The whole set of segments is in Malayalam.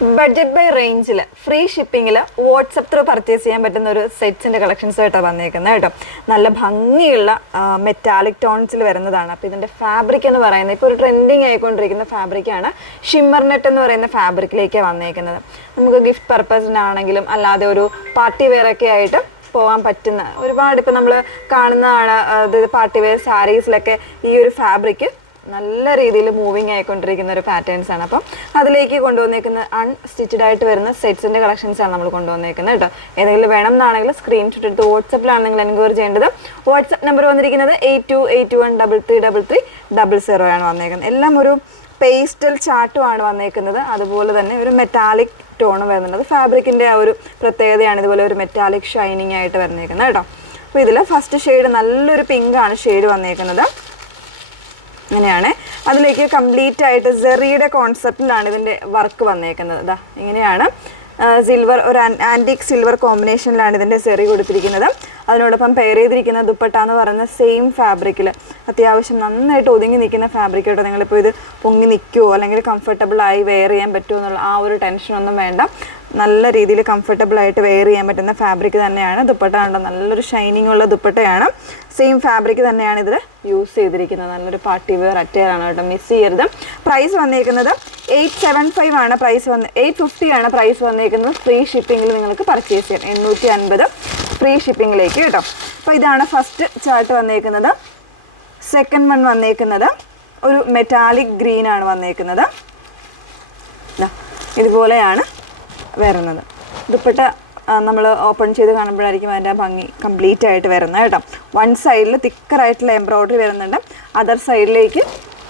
ബഡ്ജറ്റ് ബൈ റേഞ്ചിൽ ഫ്രീ ഷിപ്പിങ്ങിൽ വാട്സപ്പ് ത്രൂ പർച്ചേസ് ചെയ്യാൻ പറ്റുന്ന ഒരു സെറ്റ്സിൻ്റെ കളക്ഷൻസ് ആയിട്ടാണ് വന്നേക്കുന്നത് കേട്ടോ. നല്ല ഭംഗിയുള്ള മെറ്റാലിക് ടോൺസിൽ വരുന്നതാണ്. അപ്പോൾ ഇതിൻ്റെ ഫാബ്രിക് എന്ന് പറയുന്നത് ഇപ്പോൾ ഒരു ട്രെൻഡിങ് ആയിക്കൊണ്ടിരിക്കുന്ന ഫാബ്രിക്കാണ്. ഷിമ്മർ നെറ്റ് എന്ന് പറയുന്ന ഫാബ്രിക്കിലേക്കാണ് വന്നേക്കുന്നത്. നമുക്ക് ഗിഫ്റ്റ് പർപ്പസിനാണെങ്കിലും അല്ലാതെ ഒരു പാർട്ടി വെയറൊക്കെ ആയിട്ട് പോകാൻ പറ്റുന്ന ഒരുപാട് ഇപ്പോൾ നമ്മൾ കാണുന്നതാണ്. അതായത് പാർട്ടി വെയർ സാരീസിലൊക്കെ ഈ ഒരു ഫാബ്രിക് നല്ല രീതിയിൽ മൂവിങ് ആയിക്കൊണ്ടിരിക്കുന്ന ഒരു പാറ്റേൺസ് ആണ്. അപ്പം അതിലേക്ക് കൊണ്ടുവന്നേക്കുന്ന അൺസ്റ്റിച്ചഡ് ആയിട്ട് വരുന്ന സെറ്റ്സിൻ്റെ കളക്ഷൻസ് ആണ് നമ്മൾ കൊണ്ടുവന്നേക്കുന്നത് കേട്ടോ. ഏതെങ്കിലും വേണം എന്നാണെങ്കിൽ സ്ക്രീൻഷോട്ട് എടുത്ത് വാട്സപ്പിലാണ് നിങ്ങൾ എൻക്വയറി ചെയ്യേണ്ടത്. വാട്സപ്പ് നമ്പർ വന്നിരിക്കുന്നത് 82813300 ആണ് വന്നേക്കുന്നത്. എല്ലാം ഒരു പേസ്റ്റൽ ചാർട്ടുമാണ് വന്നേക്കുന്നത്. അതുപോലെ തന്നെ ഒരു മെറ്റാലിക് ടോണ് വരുന്നുണ്ട്. ഫാബ്രിക്കിൻ്റെ ആ ഒരു പ്രത്യേകതയാണ് ഇതുപോലെ ഒരു മെറ്റാലിക് ഷൈനിങ് ആയിട്ട് വന്നേക്കുന്നത് കേട്ടോ. അപ്പോൾ ഇതിൽ ഫസ്റ്റ് ഷെയ്ഡ് നല്ലൊരു പിങ്കാണ് ഷെയ്ഡ് വന്നേക്കുന്നത്. ഇങ്ങനെയാണ്. അതിലേക്ക് കംപ്ലീറ്റ് ആയിട്ട് സെറിയുടെ കോൺസെപ്റ്റിലാണ് ഇതിൻ്റെ വർക്ക് വന്നേക്കുന്നത്. ഇതാ ഇങ്ങനെയാണ്. സിൽവർ ഒരു ആൻറ്റിക് സിൽവർ കോമ്പിനേഷനിലാണ് ഇതിൻ്റെ സെറി കൊടുത്തിരിക്കുന്നത്. അതിനോടൊപ്പം പെയർ ചെയ്തിരിക്കുന്ന ദുപ്പട്ട എന്ന് പറയുന്ന സെയിം ഫാബ്രിക്കിൽ അത്യാവശ്യം നന്നായിട്ട് ഒതുങ്ങി നിൽക്കുന്ന ഫാബ്രിക് കേട്ടോ. നിങ്ങളിപ്പോൾ ഇത് പൊങ്ങി നിൽക്കുമോ അല്ലെങ്കിൽ കംഫർട്ടബിളായി വെയർ ചെയ്യാൻ പറ്റുമോ എന്നുള്ള ആ ഒരു ടെൻഷനൊന്നും വേണ്ട. നല്ല രീതിയിൽ കംഫർട്ടബിളായിട്ട് വെയർ ചെയ്യാൻ പറ്റുന്ന ഫാബ്രിക് തന്നെയാണ്. ദുപ്പട്ട ഉണ്ടോ നല്ലൊരു ഷൈനിങ് ഉള്ള ദുപ്പട്ടയാണ്. സെയിം ഫാബ്രിക് തന്നെയാണ് ഇതിൽ യൂസ് ചെയ്തിരിക്കുന്നത്. നല്ലൊരു പാർട്ടി വെയർ അറ്റയറാണ് കേട്ടോ, മിസ് ചെയ്യരുത്. പ്രൈസ് വന്നേക്കുന്നത് 875 ആണ്. 850 ആണ് പ്രൈസ് വന്നേക്കുന്നത്. ഫ്രീ ഷിപ്പിങ്ങിൽ നിങ്ങൾക്ക് പർച്ചേസ് ചെയ്യാം. 850 ഫ്രീ ഷിപ്പിങ്ങിലേക്ക് കേട്ടോ. അപ്പോൾ ഇതാണ് ഫസ്റ്റ് ചാർട്ട് വന്നേക്കുന്നത്. സെക്കൻഡ് വൺ വന്നേക്കുന്നത് ഒരു മെറ്റാലിക് ഗ്രീൻ ആണ് വന്നേക്കുന്നത്. ഇതുപോലെയാണ് വരുന്നത്. ദുപ്പട്ട നമ്മൾ ഓപ്പൺ ചെയ്ത് കാണുമ്പോഴായിരിക്കും അതിൻ്റെ ഭംഗി കംപ്ലീറ്റ് ആയിട്ട് വരുന്നത് കേട്ടോ. വൺ സൈഡിൽ തിക്കറായിട്ടുള്ള എംബ്രോയ്ഡറി വരുന്നുണ്ട്. അതർ സൈഡിലേക്ക്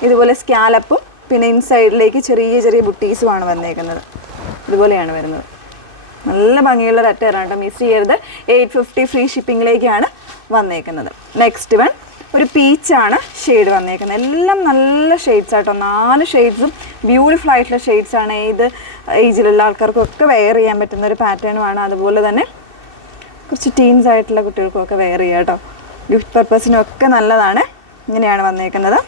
ഇതുപോലെ സ്കാലപ്പും പിന്നെ ഇൻസൈഡിലേക്ക് ചെറിയ ചെറിയ ബുട്ടീസുമാണ് വന്നേക്കുന്നത്. ഇതുപോലെയാണ് വരുന്നത്. നല്ല ഭംഗിയുള്ള ഒരു അറ്റയറാണ് കേട്ടോ, മിസ് ചെയ്യരുത്. 850 ഫ്രീ ഷിപ്പിങ്ങിലേക്കാണ് വന്നേക്കുന്നത്. നെക്സ്റ്റ് വൺ ഒരു പീച്ചാണ് ഷെയ്ഡ് വന്നേക്കുന്നത്. എല്ലാം നല്ല ഷെയ്ഡ്സ് ആട്ടോ. 4 ഷെയ്ഡ്സും ബ്യൂട്ടിഫുൾ ആയിട്ടുള്ള ഷെയ്ഡ്സാണ്. ഏത് ഏജിലുള്ള ആൾക്കാർക്കൊക്കെ വെയർ ചെയ്യാൻ പറ്റുന്ന ഒരു പാറ്റേണുമാണ്. അതുപോലെ തന്നെ കുറച്ച് ടീൻസ് ആയിട്ടുള്ള കുട്ടികൾക്കൊക്കെ വെയർ ചെയ്യാം കേട്ടോ. ഗിഫ്റ്റ് പർപ്പസിനൊക്കെ നല്ലതാണ്. ഇങ്ങനെയാണ് വന്നേക്കുന്നത്.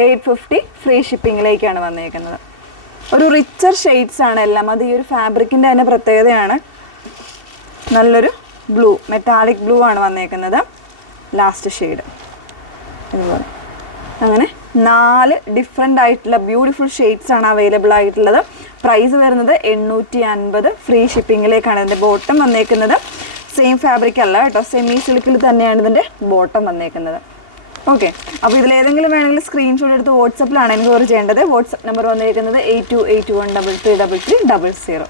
850 ഫ്രീ ഷിപ്പിങ്ങിലേക്കാണ് വന്നേക്കുന്നത്. ഒരു റിച്ചർ ഷെയ്ഡ്സ് ആണ് എല്ലാം. അത് ഈ ഒരു ഫാബ്രിക്കിൻ്റെ തന്നെ പ്രത്യേകതയാണ്. നല്ലൊരു ബ്ലൂ, മെറ്റാലിക് ബ്ലൂ ആണ് വന്നേക്കുന്നത്. ലാസ്റ്റ് ഷെയ്ഡ് ഇതുപോലെ. അങ്ങനെ 4 ഡിഫറെൻ്റ് ആയിട്ടുള്ള ബ്യൂട്ടിഫുൾ ഷെയ്ഡ്സ് ആണ് അവൈലബിൾ ആയിട്ടുള്ളത്. പ്രൈസ് വരുന്നത് 850 ഫ്രീ ഷിപ്പിങ്ങിലേക്കാണ്. ഇതിൻ്റെ ബോട്ടം വന്നേക്കുന്നത് സെയിം ഫാബ്രിക് അല്ല കേട്ടോ, സെമി സിൽക്കിൽ തന്നെയാണ് ഇതിൻ്റെ ബോട്ടം വന്നേക്കുന്നത്. ഓക്കെ, അപ്പോൾ ഇതിലേതെങ്കിലും വേണമെങ്കിൽ സ്ക്രീൻഷോട്ട് എടുത്ത് വാട്സപ്പിലാണ് എൻക്വയറി ചെയ്യേണ്ടത്. വാട്സപ്പ് നമ്പർ വന്നിരിക്കുന്നത് 8281333300.